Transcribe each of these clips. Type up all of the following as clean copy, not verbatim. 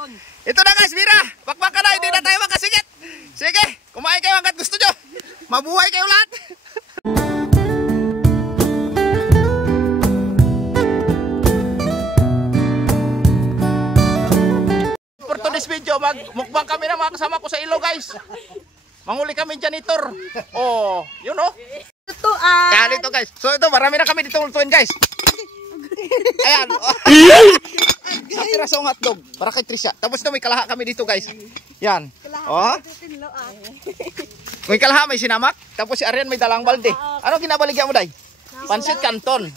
Ito na guys, Mira. Pakpak ka na, hindi na tayo makasingit. Sige, kumain kayo hanggat gusto nyo. Mabuhay kayo lahat. For today's video, magmukbang kami ng mga kasama ko sa ilo guys. Manguli kami janitor. Oh, yun oh. Tutuan. Yan ito guys. So ito, marami na kami dito lutuin guys. Ayan. Sa pirasong hotdog para kay Trisha. Tapos na may kalaha kami dito guys. Yan. Oh. May kalaha, may sinamak. Tapos si Arian may dalang balde. Ano kinabaligyan mo, Day? Pansit Canton.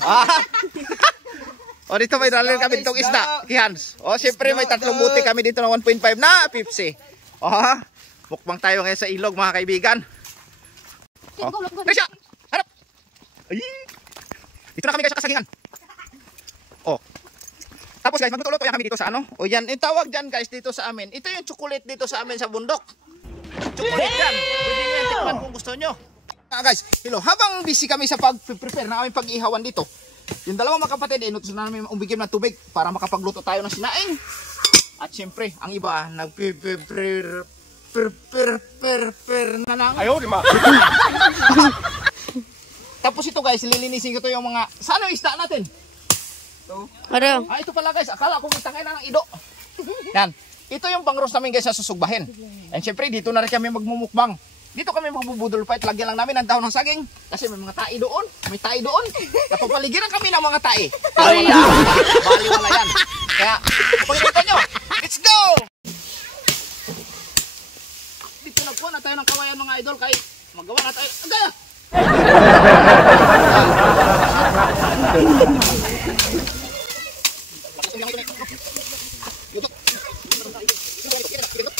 O dito may dalang kami ditong isda. Kihans. O siyempre may tatlong buti kami dito ng 1.5 na Pepsi. O mukbang tayo ngayon sa ilog mga kaibigan. O. Trisha! Harap! Ay! Dito na kami guys sa kasagingan. O. Tapos guys, magluto-luto kami dito sa ano? O yan, yung tawag dyan guys dito sa amin. Ito yung chocolate dito sa amin sa bundok. Chocolate yan. Pwede nyo yan tikman kung gusto nyo. Guys, hello. Habang busy kami sa pag-prepare na aming pag-ihawan dito, yung dalawang makapatid, inutos na namin umigim ng tubig para makapagluto tayo ng sinaing. At syempre, ang iba, nag-prepare na lang. Ayaw, di ma. Tapos ito guys, lilinisin ko to yung mga, saan yung isda natin? Ano? Ito pala guys, akala ko kitangay na ng ido. Yan. Ito yung pang-roast namin guys sa susugbahin. And syempre dito na rin kami magmumukbang. Dito kami magbubudol fight. Lagyan lang namin ng dahon ng saging. Kasi may mga tae doon. May tae doon. Napapaligiran kami ng mga tae. Baliwala yan. Kaya, pagkita nyo, let's go! Dito nagkuha na tayo ng kawayan mga idol. Kaya magawa na tayo. Agaya!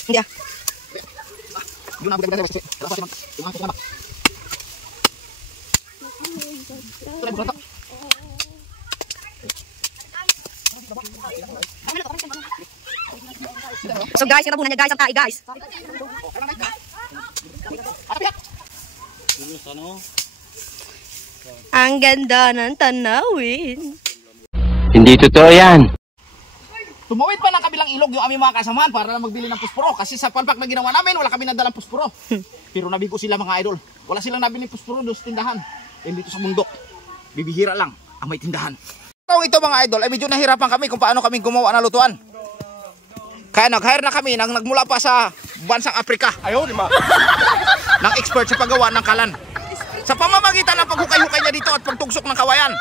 Yeah. So guys, ito muna niya guys ang tae guys. Ang ganda ng tanawin. Hindi totoo yan. Tumuwid pa ng kabilang ilog yung aming mga kasamahan para lang magbili ng pusporo. Kasi sa palpak na ginawa namin, wala kami nadalang pusporo. Pero nabigo sila mga idol. Wala silang nabili pusporo doon sa tindahan. And dito sa bundok, bibihira lang ang may tindahan. Ito mga idol, ay medyo nahirapan kami kung paano kami gumawa ng lutuan. Kaya nag-hire na kami nagmula pa sa bansang Afrika. Ayaw, di ba? Ng expert sa paggawa ng kalan. Sa pamamagitan ng paghukay-hukay niya dito at pagtugsok ng kawayan,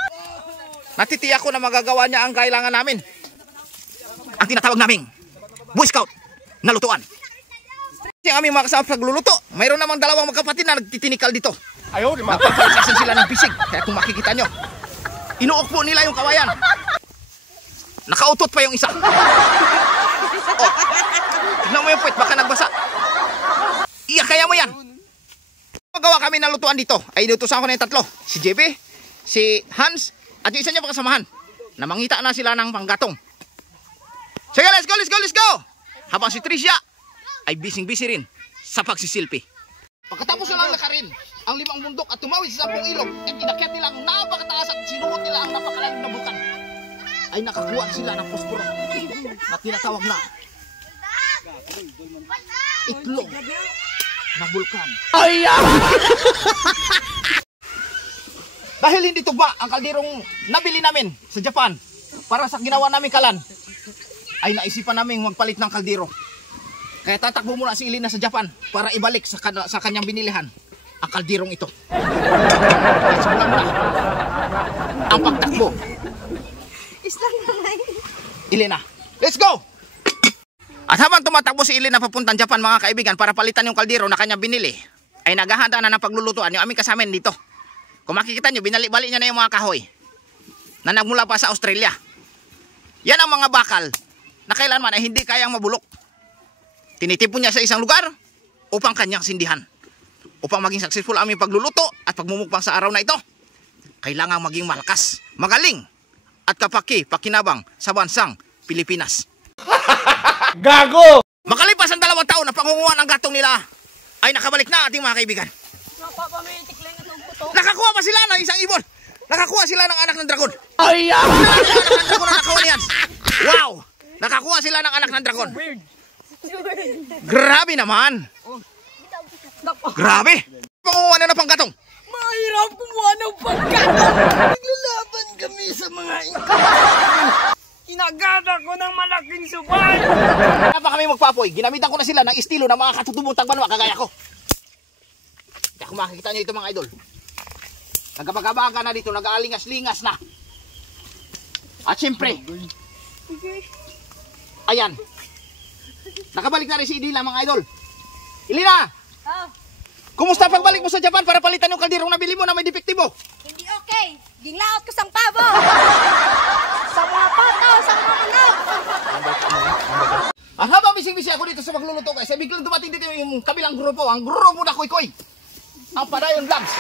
natitiyak ko na magagawa niya ang kailangan namin. Ang tinatawag naming Boy Scout na lutuan. Yung aming mga kasama pagluluto, mayroon namang dalawang magkapatid na nagtitinikal dito. Ayaw, di ba? Napapalikasan sila ng bisig. Kaya kung makikita nyo, inuukpo nila yung kawayan. Nakautot pa yung isa. Oh, tignan mo yung puwet, baka nagbasa. Iya, kaya mo yan. Magawa kami ng lutuan dito. Ay inutusan ko na yung tatlo. Si JB, si Hans, at yung isa niya kasamahan. Na mangita na sila ng panggatong. Sige, let's go, let's go, let's go! Habang si Trisha ay busy rin sa pagsisilpi. Pagkatapos na lang lakarin ang 5 bundok at tumawid sa 10 ilog at inakyat nila ang napakataas at sinuot nila ang napakalalim na bulkan, ay nakakuha sila ng posporo na tinatawag na itlog ng bulkan. Dahil hindi tugma ang kalderong nabili namin sa Japan para sa ginawa namin kalan, ay naisipan namin magpalit ng kaldero. Kaya tatakbo muna si Elena sa Japan para ibalik sa kanyang binilihan ang kalderong ito. Kaya simulan muna ang pagtakbo. Elena, let's go! At habang tumatakbo si Elena papuntang Japan mga kaibigan para palitan yung kaldero na kanyang binili, ay naghahanda na ng paglulutuan yung aming kasama dito. Kung makikita nyo, binalik-balik niya na yung mga kahoy na nagmula pa sa Australia. Yan ang mga bakal na kailanman ay hindi kayang mabulok. Tinitipon niya sa isang lugar upang kanyang sindihan. Upang maging successful ang aming pagluluto at pagmumukbang sa araw na ito, kailangan maging malakas, magaling, at pakinabang sa bansang Pilipinas. Gago! Makalipas ang 2 taon na pangunguha ng gatong nila, ay nakabalik na ating mga kaibigan. Nakakuha pa sila ng isang ibon. Nakakuha sila ng anak ng dragon. Anak ng dragon na nakawan yan. Wow! Nakakuha sila ng anak ng dragon. Grabe naman. Grabe. Pangunguha na pang katong. Mahirap kumuha ng pagkakas. Naglalaban kami sa mga kinagada ko ng malaking subay. Kaya pa kami magpapoy. Ginamitan ko na sila ng estilo ng mga katutubong tagbanwa kagaya ko. Kaya kung makikita nyo ito mga idol. Nagkabaga na dito. Nag-aalingas-lingas na. At syempre. Ayan. Nakabalik na rin si Idila mga idol. Ilina! Kumusta pagbalik mo sa Japan para palitan yung kalderong nabili mo na may depektibo? Hindi okay. Ginglaot ko sang pabo. Sa mga pato, sa mga manok. At habang bising-bising ako dito sa magluluto guys, biglang dumating dito yung kabilang grupo, ang grupo na Koy-Koy. Ang Padayon Vlogs.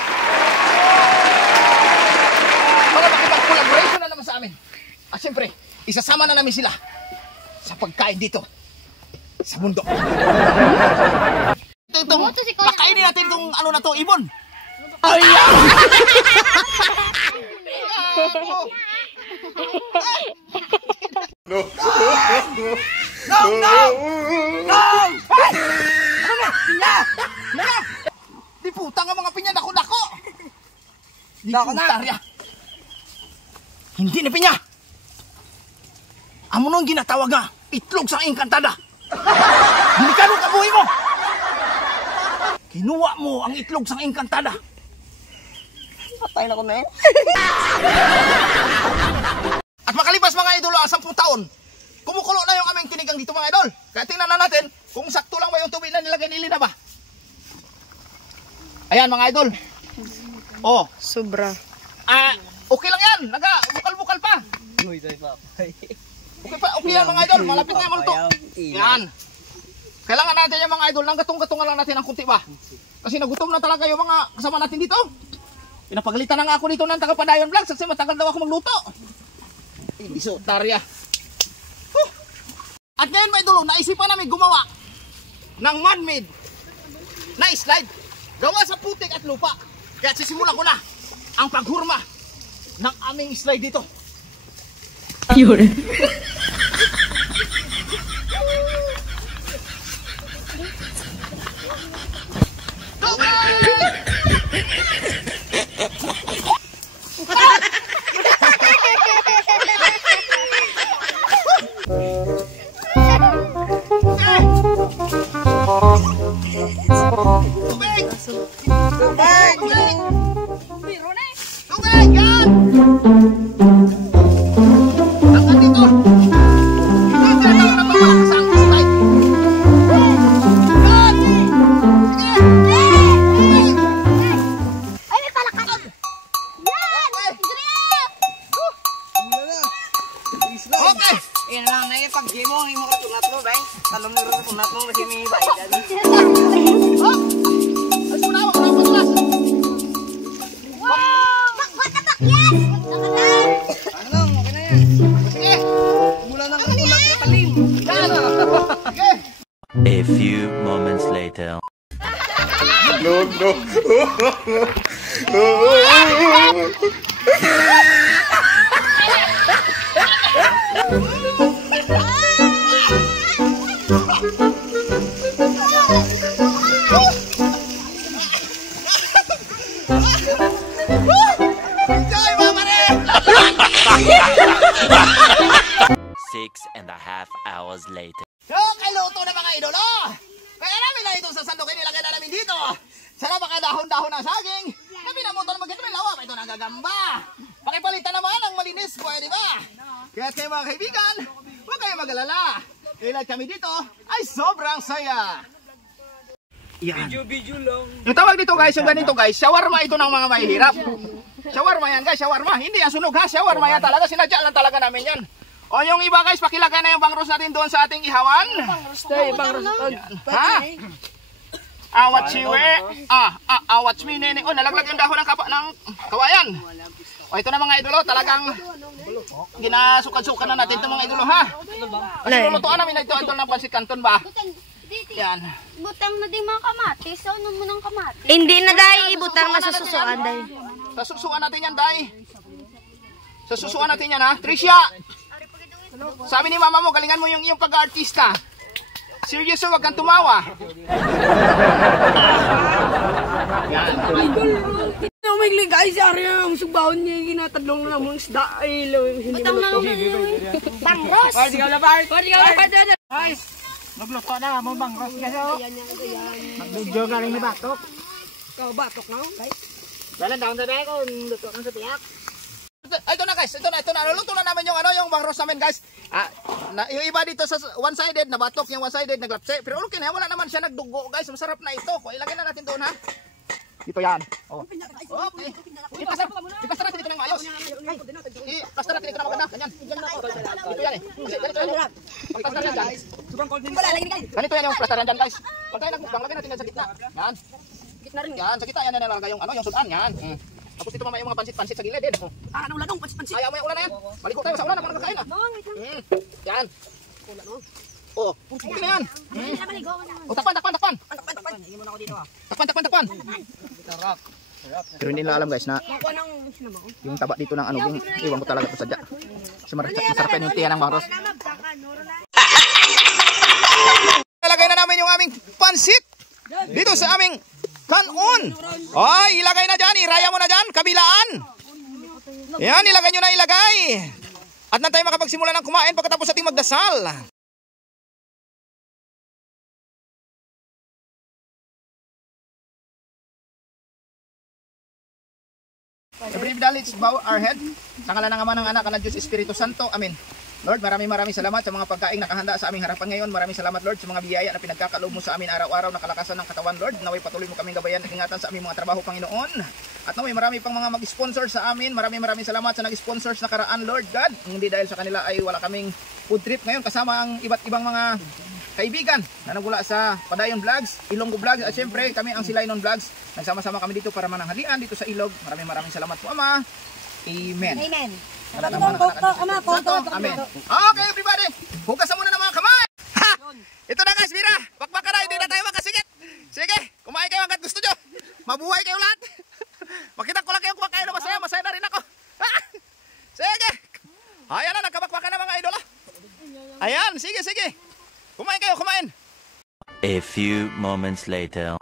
Para makipag-collaboration na naman sa amin. At syempre, isasama na namin sila sa pagkain dito sa bundok. Pakainin natin itong ano na to, ibon. Ayan! No! Hey! Ano na? Pinya! Pinya! Di putang ang mga pinya, dako-dako! Di putarya! Hindi na pinya! Amo nung ginatawag nga, itlog sa engkantada! Delikado ka buhay mo! Kinuha mo ang itlog sa engkantada! Patay na ko na eh! At makalipas mga idol ang 10 taon, kumukulo na yung aming tinigang dito mga idol. Kaya tingnan na natin kung sakto lang ba yung tubig na nilagay ni Lina ba. Ayan mga idol. Oh. Sobra. Okay lang yan. Naga-bukal-bukal pa. Okay yan mga idol. Malapit na yung multo. Yan. Kailangan natin yung mga idol ng gatong-gatungan lang natin ang kunti ba. Kasi nagutom na talaga yung mga kasama natin dito. Pinapagalitan na nga ako dito ng taga-Padayon Vlogs kasi matagal daw ako magluto. Biso, tarya. At ngayon mga idol, naisipan namin gumawa ng man-made na slide. Gawa sa putik at lupa. Kaya sisimulan ko na ang paghurma ng aming slide dito. Yun. Tubig! Tubig! Tubig! Yan! Hanggang dito! Yan! Tinatawag na pamalakas ang slide! Yan! Sige! Tubig! Ay, may palakas! Yan! Okay! Yan lang na yung pag-gimo, hindi mo katunat mo, bay. Talong niro na tunat mo, kasi may iba. Oh! Alis mo na! Wag na ang patulas! Bakbak na bak yan! Ano, okay na yan. Sige! Mula lang ang tunat yung talim. Yan! Sige! A few moments later. Enjoy mga pare! 6.5 hours later. So, kaluto na mga idolo! Kaya namin na ito sa sandukin nilagay na namin dito. Sana baka dahon-dahon ng saging. Kami na mo ito na magkita may lawap. Ito na gagamba. Pakipalitan naman ang malinis, pwede ba? Kaya kayo mga kaibigan, huwag kayo mag-alala. Ilan kami dito ay sobrang saya. Yan. Video lang. Yung tawag dito guys, yung ganito guys, shawarma ito ng mga mahihirap. Shawarma yan guys, shawarma. Hindi yan sunog ha, shawarma yan talaga. Sinadya lang talaga namin yan. O yung iba guys, pakilagay na yung bangros natin doon sa ating ihawan. Ha? Awat siwe. Awat mi nene. O nalaglag yung dahon ng kawayan. O ito na mga idolo, talagang ginasukan-sukan na natin itong mga idolo ha. Kasi lulutuan namin na ito idol ng pansit canton ba? Yan. Butang na din mga kamatis. Ano mo ng kamatis? Hindi na dahil ibutang na sa susuan dahil. Sa susuan natin yan, Day. Sa susuan natin yan, ha? Tricia! Sabi ni mama mo, galingan mo yung iyong pag-artista. Seryoso, wag kang tumawa. Yan. Umigli guys, ari ang sugbahon niya ginatadlong na mong isda ay hindi Utang na mo lang. Bangros. Party ka na, Bart. Guys, magluto na mo bangros kasi oh. Magdudyo galing ni Batok. Kau batok na guys. Dalan daon sa dahil ko, luto ng sa tiyak. Ito na guys, ito na. Luluto na namin yung yung bangros namin guys. Yung iba dito sa one-sided, nabatok yung one-sided, naglapse. Pero okay na, wala naman siya nagdugo guys. Masarap na ito. Ilagay na natin doon ha. Dito yan. Oh. Okay. Ipastar natin dito ng maayos. Ipastar natin dito ng maganda. Ganyan. Dito yan eh. Pagpastar yan dyan. Ganito yan yung plastaran dyan guys. Pag tayo nagmukbang, lagay natin yan sa gitna. Yan. Yan, sa gitna yan nalalagay yung sudan yan. Tapos dito mamaya yung mga pansit-pansit sa gilid din. Ano ulan dong pansit. Ayaw mo yung ulan na yan. Maligo tayo sa ulan ako nakakain na. Yan. Oh, okay na yan. Oh, takpan. Takpan. Pero hindi nila alam guys na yung taba dito ng yung iwan ko talaga ito sadya. Kasi masarap yan yung tiyan ng bangros. Ilagay na namin yung aming pansit dito sa aming kanon. Ay, ilagay na dyan. Iraya mo na dyan. Kabilaan. Yan, ilagay nyo na ilagay. At na tayo makapagsimula ng kumain pagkatapos ating magdasal. Every let's bow our head. Sa ngalan ng Ama, ng Anak, ng Diyos, Espiritu Santo. Amen. Lord, maraming salamat sa mga pagkain nakahanda sa aming harapan ngayon. Maraming salamat Lord sa mga biyaya na pinagkakaloob mo sa amin araw-araw na kalakasan ng katawan Lord. Naway patuloy mo kaming gabayan at ingatan sa aming mga trabaho Panginoon. At naway marami pang mga mag-sponsor sa amin. Maraming salamat sa nag-sponsors na karaan Lord God. Hindi dahil sa kanila ay wala kaming food trip ngayon kasama ang iba't ibang mga kaibigan na nagmula sa Padayon Vlogs, Ilonggo Vlogs at syempre kami ang Silainon Vlogs. Nagsama-sama kami dito para mananghalian dito sa Ilog. Maraming salamat po Ama. Amen. Amen. Amen. Okay everybody, hugasan muna ng mga kamay. Ha! Ito na guys, Mira. Bakbaka na, hindi na tayo makasigit. Sige, kumain kayo hanggat gusto nyo. Mabuhay kayo lahat. Makita ko lang kayo kumakain na masaya. Masaya na rin ako. Ha! Sige. Ayan na, nagkabakbaka na mga idol. Ayan, sige. Kumain kayo, kumain. A few moments later.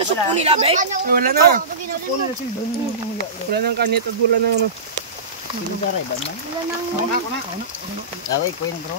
Musok po nila, babe. Wala na. Wala nang kanit at wala nang ano. Wala nang... Away ko yun bro.